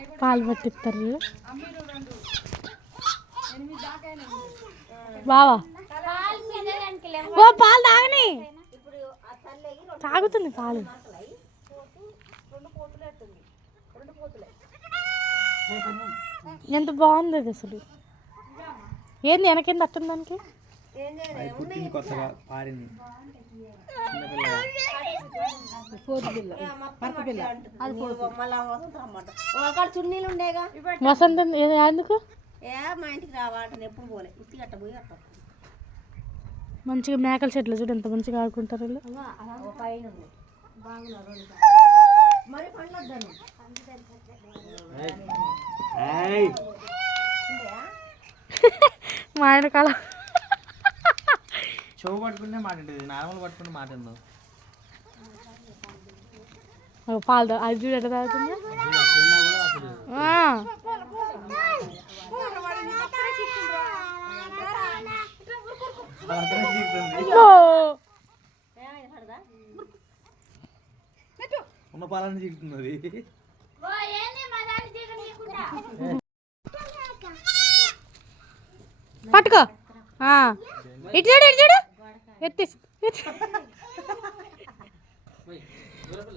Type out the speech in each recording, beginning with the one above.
పాలు పట్టిస్తారు బావా. ఓ పాలు తాగని తాగుతుంది పాలు. ఎంత బాగుంది అది అసలు. ఏంది వెనకేంది అట్టుంది దానికి? వసంతం ఎందుకు మా ఇంటికి రావాలంటే ఎప్పుడు పోలే ఉత్తి గట్ట పోయి అట్ట మంచిగా మేకల చెట్లు చూడు ఎంత మంచిగా ఆడుకుంటారు వీళ్ళు. మా ఆయన కాల చెవు పట్టుకుంటే మాట ఉంటుంది, నార్మల్ పట్టుకుంటే మాట ఉండదు. పాలు అది చూడు ఎట్లా తాగుతుంది. ఉన్న పాలని చీకుతున్నది. పట్టుకో ఇటు చూడు ఇటు చూడు ఎత్తి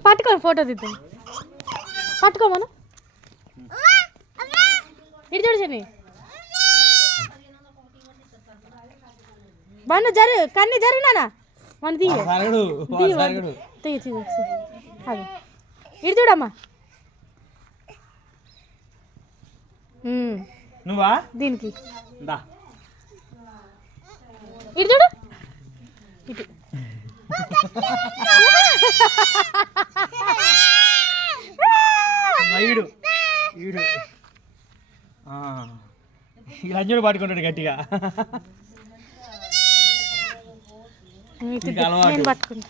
పట్టుకో ఫోటో తీద్దాం. పట్టుకో మనం ఇటు చూడు శని బాగా జరు కన్నీ జరిగినానా మన తీయ అది ఇటు చూడమ్మా. నువ్వా దీనికి ఇటు చూడు ఇటు ఈడు ఈడు లంజుడు పట్టుకుంటాడు గట్టిగా. పట్టుకుంటా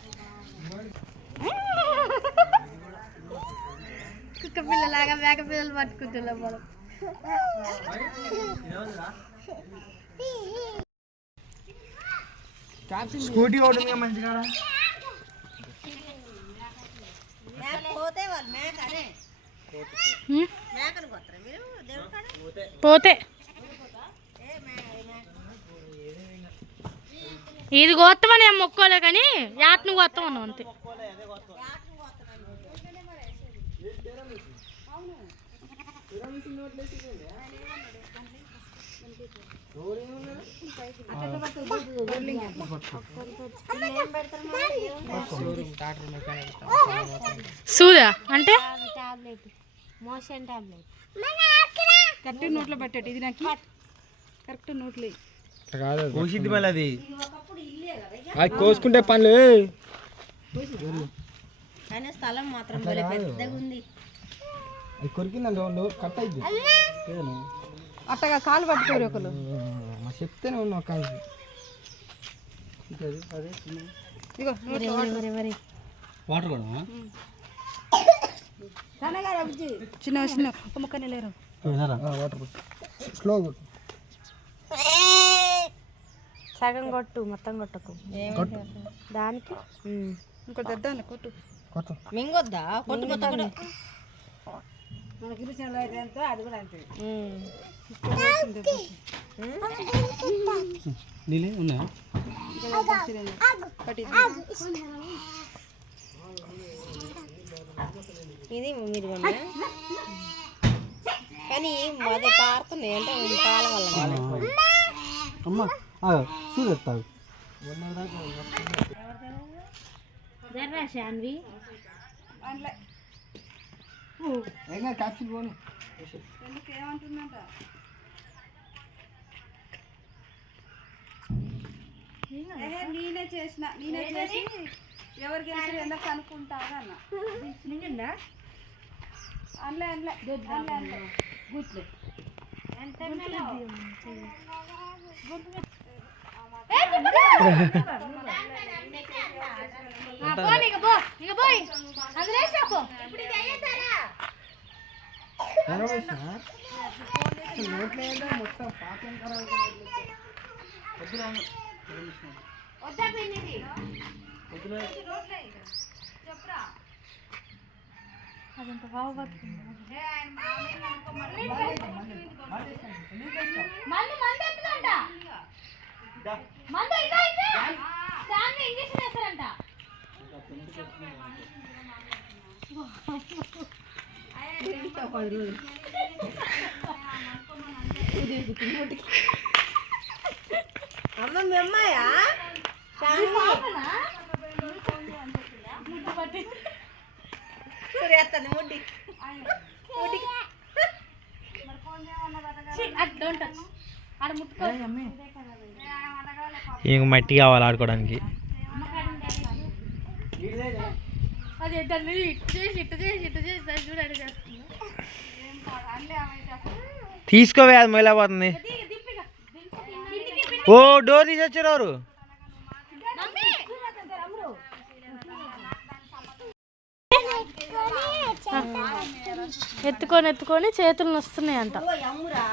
కుక్క పిల్లలాగా మేక పిల్లలు పట్టుకుంటున్నాం మనం. స్కూటీ ఒకటి మంచిగా పోతే ఇది గోత్తమని ఏం మొక్కోలే కానీ యాట్ను గోత్తమన్నాం అంతే. సూదా అంటే మోషన్ టాబ్లెట్ కరెక్ట్ నోట్లో పెట్టేటి. ఇది నాకు కరెక్ట్ నోట్లో కోసిద్ది మళ్ళీ అది అది కోసుకుంటే పనులు. కానీ స్థలం మాత్రం పెద్దగా ఉంది. అది కొరికిందండి కట్ అయింది అట్టగా కాలు పట్టుకోరు ఒకరు చెప్తేనే ఉన్నా కాలు. వాటర్ కూడా చిన్న చిన్న ముక్కనే లేరు వాటర్ స్లో సగం కొట్టు మొత్తం కొట్టకు దానికి ఇంకోటి తెద్దాను కొట్టు మింగొద్దా కొట్టు మొత్తం కూడా మనకి రుచిలో అయితే అంతే అది కూడా అంతే. నీళ్ళే ఉన్నా ఇది మీరు కానీ మొదటి పారుతున్నాయి అంటే పాల వల్ల అమ్మ చూడెత్తావు శాన్వి క్యాప్సిల్ పోను ఏమంటుందంట నేనే చేసి ఎవరు గెలిచి ఎందుకు కనుక్కుంటారు అన్న అనలే గుట్లు మొత్తం పాకం అదంత బాగా పట్టుకుంది. అమ్మ మీ అమ్మాయా ముడ్డి ఇంక మట్టి కావాలి ఆడుకోవడానికి. తీసుకోవే, అది మొయిలపోతుంది. ఓ డోర్ తీసొచ్చారు ఎవరు? ఎత్తుకొని చేతులు వస్తున్నాయి అంట. అమ్మురా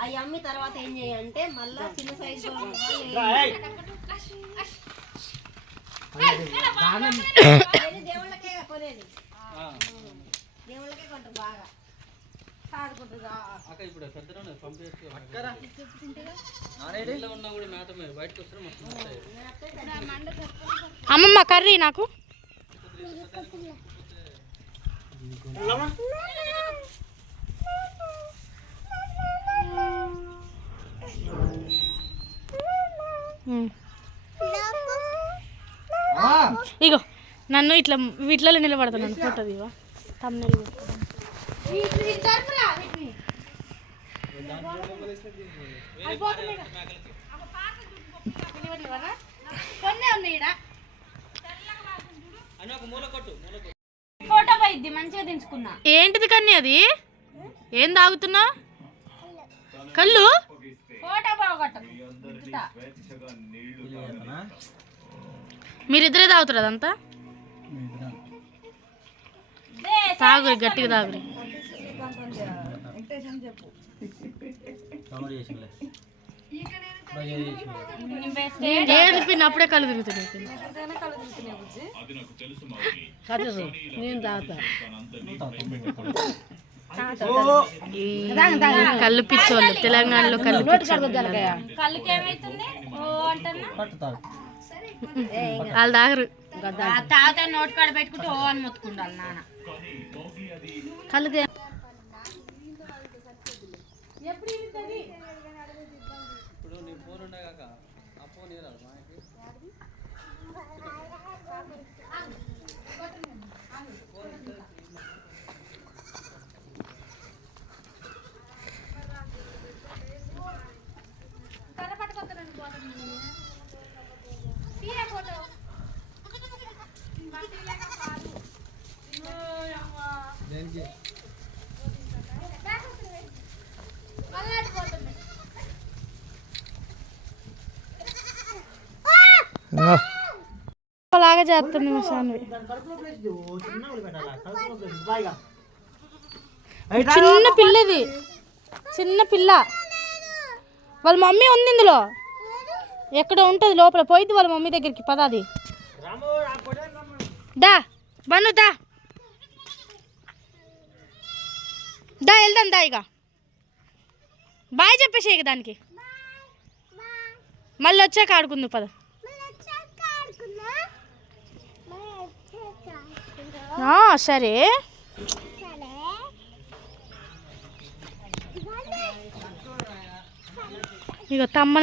ఆ అమ్మి తర్వాత ఏం చేయాలంటే మళ్ళా చిన్న సైజు దేవుళ్ళకే కొనేది, దేవుళ్ళకే కొంటారు బాగా అమ్మమ్మ కర్రీ నాకు ఇగో నన్ను ఇట్లా వీటిలో నిలబడతాను ఫోటో దివా తమ్ముళ్ళు ఫోటో పోయిద్ది మంచిగా దించుకున్నా. ఏంటిది కన్నీ అది? ఏం తాగుతున్నా? కళ్ళు ఫోటో బాగొట్ట. మీరిద్దరే తాగుతారు అదంతా? తాగురి, గట్టిగా తాగురి. ఏది పిన్ అప్పుడే కళ్ళు తిరుగుతున్నాయి. నేను తాగుతా. కళ్ళు పిచ్చోళ్ళు తెలంగాణలో కళ్ళు వాళ్ళు తాగరు. తాత నోటి కాడ పెట్టుకుంటే ఓ అని మొత్తుకుండాలి నాన్న. కళ్ళు లాగా చేస్తుంది మసాన్వి. చిన్న పిల్లది, చిన్న పిల్ల. వాళ్ళ మమ్మీ ఉంది ఇందులో, ఎక్కడ ఉంటుంది లోపల. పోయిద్ది వాళ్ళ మమ్మీ దగ్గరికి. పదాది దా బను దా దా వెళ్దాం దా. ఇక బాయ్ చెప్పేసి ఇక దానికి మళ్ళీ వచ్చాక ఆడుకుందు పద. సరే ఇక తమ్మని